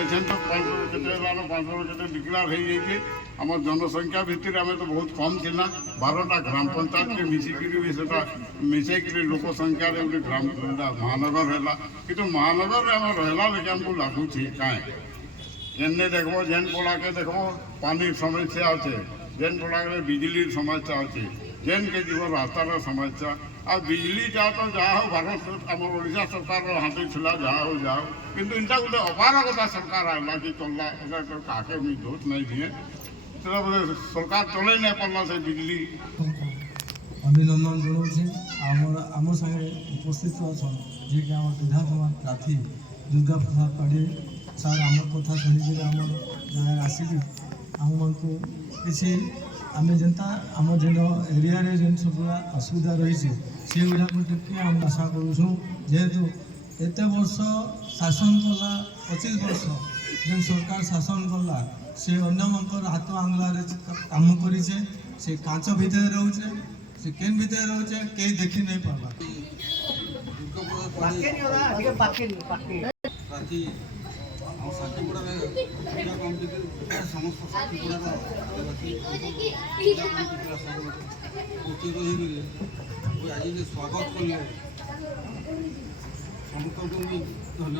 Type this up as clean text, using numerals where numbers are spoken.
Agent 500 କେତେ ହେଲାନ 500 କେତେ ଡିକ୍ଲାର ହେଇଯାଇଛି। ଆମର ଜନସଂଖ୍ୟା ଭିତରେ ଆମେ ତ ବହୁତ କମ୍ ଥିଲା। 12ଟା ଗ୍ରାମ ପଞ୍ଚାୟତରେ ମିଶିକିରି ବି ସେଟା ମିଶେଇକିରି ଲୋକ ସଂଖ୍ୟାରେ ଗୋଟେ ମହାନଗର ହେଲା। କିନ୍ତୁ ମହାନଗରରେ ଆମେ ରହିଲା ଲେଖି ଆମକୁ ଲାଗୁଛି କାଏଁ ଏନେ ଦେଖବ ଯେନ୍ ପଡ଼ାକେ ଦେଖବ ପାନିର ସମସ୍ୟା ଅଛେ, ଯେନ୍ ପଡ଼ାକେ ବିଜୁଳିର ସମସ୍ୟା ଅଛେ, ଯେନ୍କେ ଯିବ ରାସ୍ତାର ସମସ୍ୟା। ଆଉ ବିଜୁଳି ଯାହା ତ ଯାହା ହଉ ଭାରତ ଆମର ଓଡ଼ିଶା ସରକାରର ହାତ ଥିଲା ଯାହା ହଉ କିନ୍ତୁ ଏଇଟା ଗୋଟେ ଅପାରଗତା ସରକାର ଆଇଲା କି ଚଲଲା ଏଇଟା ତ କାହାକେ ବି ଦୋଷ ନାଇଁ ଦିଏ। ସେଟା ବୋଲେ ସରକାର ଚଲେଇ ନାଇଁ ପାରଲା ସେ ବିଜୁଳି। ଅଭିନନ୍ଦନ ଜଣାଉଛି ଆମ ସାଙ୍ଗରେ ଉପସ୍ଥିତ ଅଛନ୍ ଯିଏକି ଆମର ବିଧାନସଭା ପ୍ରାର୍ଥୀ ଦୁର୍ଗା ପ୍ରସାଦ ପାଢ଼ୀ ସାର୍ ଆମର କଥା ଶୁଣିକିରି ଆମର ଜାଗାରେ ଆସିକି ଆମମାନଙ୍କୁ କିଛି ଆମେ ଯେନ୍ତା ଆମ ଯେନ୍ ଏରିଆରେ ଯେନ୍ ସବୁଗୁଡ଼ା ଅସୁବିଧା ରହିଛି ସେଗୁଡ଼ାକୁ ଟିକେ ଆମେ ଆଶା କରୁଛୁଁ। ଯେହେତୁ ଏତେ ବର୍ଷ ଶାସନ କଲା 25 ବର୍ଷ ଯେନ୍ ସରକାର ଶାସନ କଲା ସେ ଅନ୍ୟମାନଙ୍କର ହାତ ଆଙ୍ଗଲାରେ କାମ କରିଛେ। ସେ କାଞ୍ଚ ଭିତରେ ରହୁଛେ, ସେ କେନ୍ ଭିତରେ ରହୁଛେ କେହି ଦେଖି ନାଇଁ ପାରବା। ସାଥିଗୁଡ଼ାରେ ସମସ୍ତ ସାଥିଗୁଡ଼ାର ଆଜି ସ୍ୱାଗତ କଲେ ସମସ୍ତଙ୍କୁ ଧନ୍ୟବାଦ।